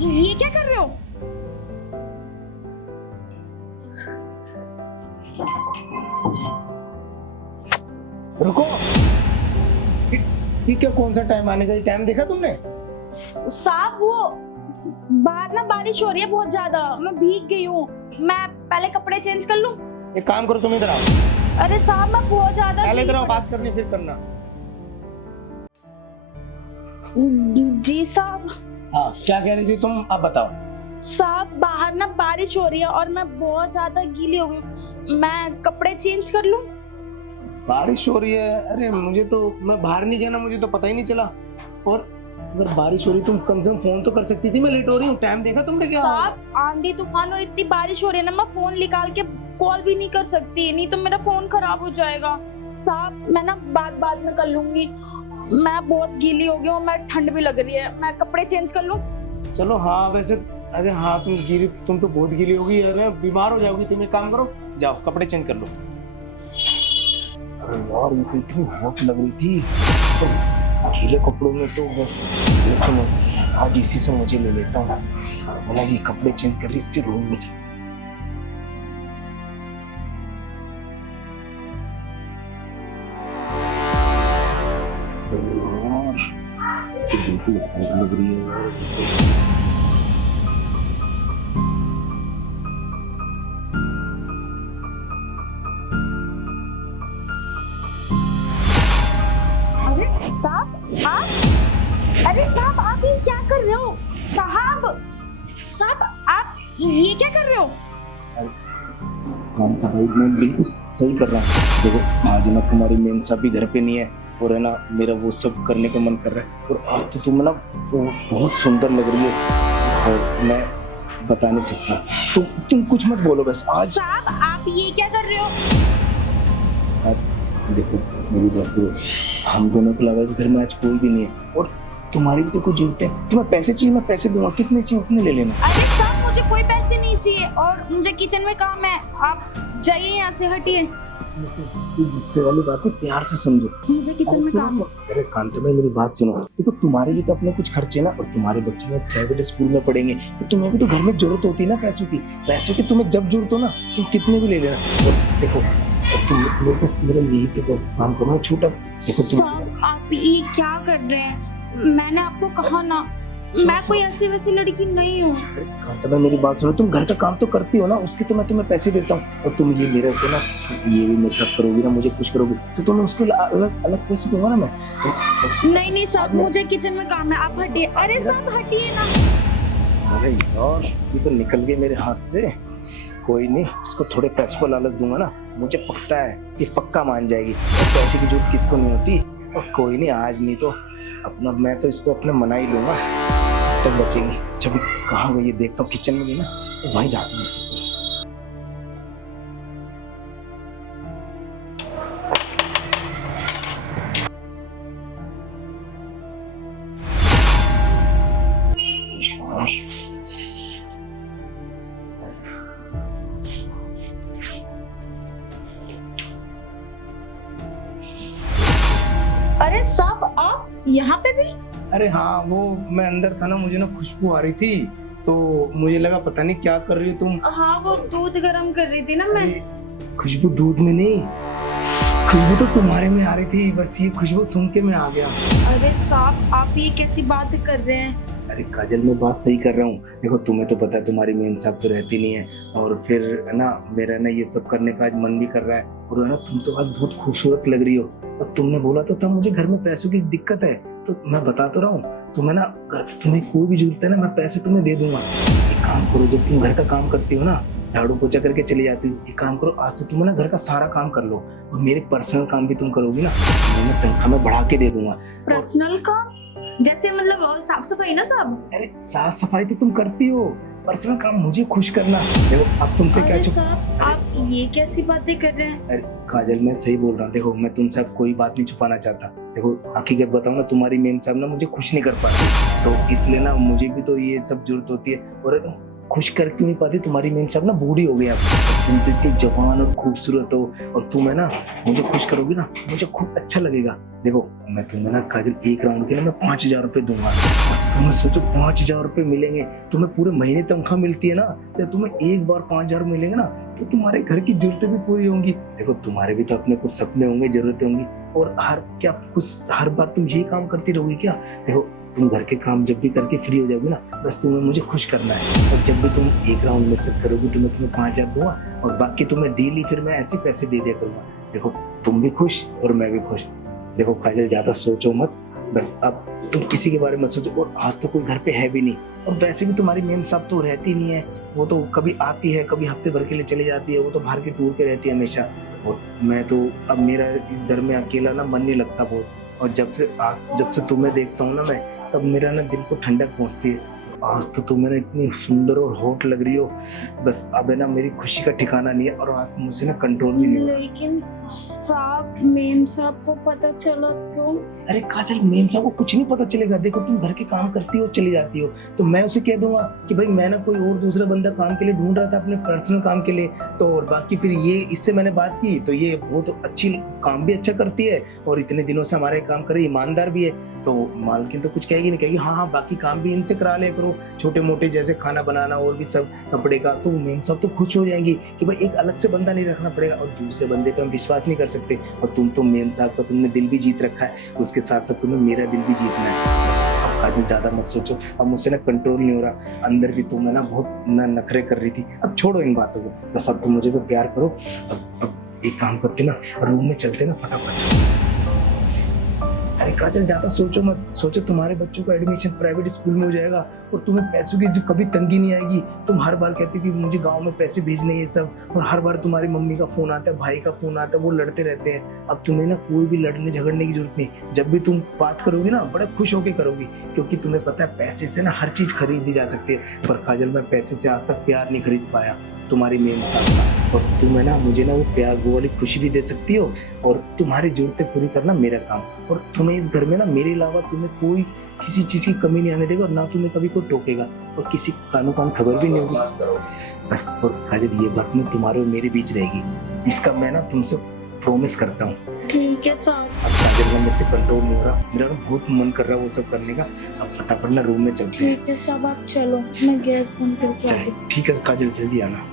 ये क्या कर रहे हो? रुको। ये क्या, कौन सा टाइम आने का? ये टाइम देखा तुमने? साहब वो बाहर ना बारिश हो रही है बहुत ज्यादा, मैं भीग गई हूँ। मैं पहले कपड़े चेंज कर लूँ? एक काम करो, तुम इधर आओ। अरे साहब मैं बहुत ज्यादा पहले इधर आओ, भीगी बात करनी फिर करना। पड़ी। जी साहब। हाँ, क्या कह रही थी तुम, अब बताओ। साहब बाहर ना बारिश हो रही है और मैं बहुत ज्यादा गीली हो गई हूँ। मैं कपड़े चेंज कर लूँ? बारिश हो रही है? अरे मुझे तो, मैं बाहर नहीं गया ना, मुझे तो पता ही नहीं चला। और अगर बारिश हो रही तुम कम से कम फोन तो कर सकती थी। मैं लेट हो रही हूँ, टाइम देखा तुमने क्या? साहब आंधी तूफान और इतनी बारिश हो रही है ना, मैं फोन निकाल के कॉल भी नहीं कर सकती, नहीं तो मेरा फोन खराब हो जाएगा। साहब मैं ना बाद में कर लूंगी। मैं बहुत गीली हो गई हूँ, मैं ठंड भी लग रही है। मैं कपड़े चेंज कर लूँ? चलो हाँ, वैसे अरे हाँ, तुम तो बहुत गीली होगी, अरे बीमार हो जाओगी। तुम एक काम करो, जाओ कपड़े चेंज कर लो। अरे यार, ये तो इतनी हॉट लग रही थी, तो गीले कपड़ों में तो बस चलो आज इसी से मुझे ले लेता हूँ। बोला ये कपड़े चेंज कर रही, इसके रूम में जा। बिल्कुल लग रही है यार। अरे साहब आप, अरे साहब आप ये क्या कर रहे हो? साहब आप ये क्या कर रहे हो? काम था भाई, मैं बिल्कुल सही कर रहा हूँ। देखो आज ना तुम्हारी मेम साहब भी घर पे नहीं है, और है ना मेरा वो सब करने का मन कर रहा है। और आज तो तुम ना बहुत सुंदर लग रही है, और मैं बता नहीं सकता। तुम कुछ मत बोलो बस आज। साहब आप ये क्या कर रहे हो? देखो मेरी बात सुनो, हम दोनों के अलावा इस घर में आज कोई भी नहीं है, और तुम्हारी भी तो कुछ जरूरत है। तुम्हें पैसे चाहिए, मैं पैसे दूंगा, कितने चाहिए उतने ले लेना। अरे साहब मुझे कोई पैसे नहीं चाहिए, और मुझे किचन में काम है, आप जाइए यहाँ से, हटिए। गुस्से वाली बात है, प्यार से समझो। मुझे किचन में काम है। अरे कांता भाई मेरी बात सुनो, देखो तुम्हारे भी तो अपने कुछ खर्चे ना, और तुम्हारे बच्चे ने प्राइवेट स्कूल में पढ़ेंगे, तो तुम्हें भी तो घर में जरूरत होती है ना पैसों की। पैसे की तुम्हें जब जरूरत हो ना, तुम कितने भी ले लेना। और देखो तुम मेरे यही तो बस काम करना छोटा। देखो तुम, साहब आप ये क्या कर रहे हैं? मैंने आपको कहा ना, मैं कोई ऐसी वैसी लड़की नहीं हूँ। कांता भाई मेरी बात सुनो, तुम घर का काम तो करती हो ना, उसके तो मैं तुम्हें पैसे देता हूँ। और तुम ये मेरे को ना, ये भी मेरे साथ करोगी ना, मुझे कुछ करोगी तो तुम्हें उसके अलग अलग पैसे दूंगा ना मैं। नहीं साहब मुझे किचन में काम है, आप हटिए। अरे साहब हटिए ना। अरे यार ये तो निकल गए मेरे हाथ से। कोई नहीं, इसको थोड़े पैसों का लालच दूंगा ना, मुझे पक्का है ये पक्का मान जाएगी। पैसे की जरूरत किसको नहीं होती। और कोई नहीं, आज नहीं तो अपना मैं तो इसको अपने मना ही लूंगा, तब बचेगी। जब कहाँ गई ये देखता हूँ, किचन में भी ना, वहीं जाता हूँ इसके पास। अरे साहब आप यहाँ पे भी? अरे हाँ, वो मैं अंदर था ना, मुझे ना खुशबू आ रही थी, तो मुझे लगा पता नहीं क्या कर रही हो तुम। हाँ वो दूध गर्म कर रही थी ना मैं। खुशबू दूध में नहीं, खुशबू तो तुम्हारे में आ रही थी, बस ये खुशबू सूंघ के मैं आ गया। अरे साहब आप ये कैसी बात कर रहे हैं? अरे काजल मैं बात सही कर रहा हूँ। देखो तुम्हें तो पता है तुम्हारी मेम साहब तो रहती नहीं है, और फिर ना मेरा ना ये सब करने का आज मन भी कर रहा है। और है ना तुम तो आज बहुत खूबसूरत लग रही हो, और तुमने बोला तो था मुझे घर में पैसों की दिक्कत है, तो मैं बता तो रहा हूँ तुम्हें ना, तुम्हें कोई भी जरूरत है ना, मैं पैसे तुम्हें दे दूंगा। एक काम करो, जब तुम घर का काम करती हो ना, झाड़ू पोछा करके चली जाती हो, एक काम करो आज से तुम ना घर का सारा काम कर लो, और मेरे पर्सनल काम भी तुम करोगी ना, मैं तनख्वाह में बढ़ा के दे दूंगा। पर्सनल काम जैसे मतलब साफ सफाई ना साहब? अरे साफ सफाई तो तुम करती हो, पर्सनल काम मुझे खुश करना। देखो अब तुमसे क्या छुप। साहब आप ये कैसी बातें कर रहे हैं? अरे काजल मैं सही बोल रहा हूँ, देखो मैं तुमसे अब कोई बात नहीं छुपाना चाहता। देखो हकीकत बताऊँ ना, तुम्हारी मेम साहब ना मुझे खुश नहीं कर पाती, तो इसलिए ना मुझे भी तो ये सब जरूरत होती है। और खुश कर क्यों नहीं पाती, तुम्हारी मेम साहब ना बूढ़ी हो गई अब, तुम तो इतनी जवान और खूबसूरत हो, और तुम है ना मुझे खुश करोगी ना, मुझे खूब अच्छा लगेगा। देखो मैं तुम्हें ना काजल एक राउंड के ना मैं 5,000 रुपए दूंगा, और तुम्हें सोचो 5,000 रुपये मिलेंगे, तुम्हें पूरे महीने तनख्वाह मिलती है ना, जब तुम्हें एक बार 5,000 मिलेंगे ना तो तुम्हारे घर की जरूरतें भी पूरी होंगी। देखो तुम्हारे भी तो अपने कुछ सपने होंगे, जरूरतें होंगी, और हर बार तुम यही काम करती रहोगी क्या? देखो तुम घर के काम जब भी करके फ्री हो जाओगी ना, बस तुम्हें मुझे खुश करना है, और जब भी तुम एक राउंड मेरे साथ करोगी तो मैं तुम्हें 5,000 दूंगा, और बाकी तुम्हें डेली फिर मैं ऐसे पैसे दे दिया करूंगा। देखो तुम भी खुश और मैं भी खुश। देखो काजल ज्यादा सोचो मत, बस अब तुम किसी के बारे में मत सोचो, और आज तो कोई घर पे है भी नहीं, और वैसे भी तुम्हारी मेम साहब तो रहती नहीं है, वो तो कभी आती है कभी हफ्ते भर के लिए चली जाती है, वो तो बाहर के टूर पे रहती है हमेशा, और मैं तो अब मेरा इस घर में अकेला ना मन नहीं लगता बहुत, और जब से तुम्हें देखता हूँ ना मैं, तब मेरा ना दिल को ठंडक पहुँचती है। आज तो तुम मेरा इतनी सुंदर और हॉट लग रही हो, बस अब है ना मेरी खुशी का ठिकाना नहीं है, और आज मुझसे ना कंट्रोल भी नहीं होगा। लेकिन साहब, मेम साहब को पता चला तो? अरे काजल, मेम साहब को कुछ नहीं पता चलेगा। देखो तुम घर के काम करती हो चली जाती हो, तो मैं उसे कह दूंगा कि भाई मैं ना कोई और दूसरा बंदा काम के लिए ढूंढ रहा था अपने पर्सनल काम के लिए, तो और बाकी फिर ये इससे मैंने बात की, तो ये वो तो अच्छी काम भी अच्छा करती है, और इतने दिनों से हमारे काम कर रही है, ईमानदार भी है, तो मालकिन तो कुछ कहेगी नहीं, कहेगी हाँ हाँ बाकी काम भी इनसे करा ले करो, छोटे मोटे जैसे खाना बनाना और भी सब कपड़े का। तो मेम साहब तो खुश हो जाएंगी कि भाई एक अलग से बंदा नहीं रखना पड़ेगा, और दूसरे बंदे पे हम विश्वास नहीं कर सकते, और तुम तो मेम साहब का तुमने दिल भी जीत रखा है, उसके साथ साथ तुम्हें मेरा दिल भी जीतना है। बस अब काजल ज्यादा मत सोचो, अब मुझसे ना कंट्रोल नहीं हो रहा, अंदर भी तुम ना बहुत ना नखरे कर रही थी, अब छोड़ो इन बातों को, बस अब तुम मुझे भी प्यार करो। अब एक काम करते ना, रूम में चलते ना फटाफट। अरे काजल ज्यादा सोचो मत, सोचो तुम्हारे बच्चों का एडमिशन प्राइवेट स्कूल में हो जाएगा, और तुम्हें पैसों की जो कभी तंगी नहीं आएगी। तुम हर बार कहती हो कि मुझे गांव में पैसे भेजने ये सब, और हर बार तुम्हारी मम्मी का फोन आता है, भाई का फोन आता है, वो लड़ते रहते हैं। अब तुम्हें ना कोई भी लड़ने झगड़ने की जरूरत नहीं, जब भी तुम बात करोगी ना बड़ा खुश होकर करोगी, क्योंकि तुम्हें पता है पैसे से ना हर चीज खरीदी जा सकती है। पर काजल मैं पैसे से आज तक प्यार नहीं खरीद पाया तुम्हारी मेम साहब का, और तुम है ना मुझे ना वो प्यार वो वाली खुशी भी दे सकती हो, और तुम्हारी जरूरतें पूरी करना मेरा काम, और तुम्हें इस घर में ना मेरे अलावा तुम्हें कोई किसी चीज की कमी नहीं आने देगा, और ना तुम्हें कभी कोई टोकेगा, और किसी कानों कान खबर भी नहीं होगी। बस और काजल ये बात ना तुम्हारे और मेरे बीच रहेगी, इसका मैं ना तुमसे प्रॉमिस करता हूँ। ठीक है साहब। अब काजल ना मेरे से कंट्रोल नहीं हो रहा, मेरा ना बहुत मन कर रहा है वो सब करने का, अब फटाफट ना रूम में चलते हैं। ठीक है साहब, आप चलो, मैं गैस बंद करके आती हूँ। ठीक है काजल, जल्दी आना।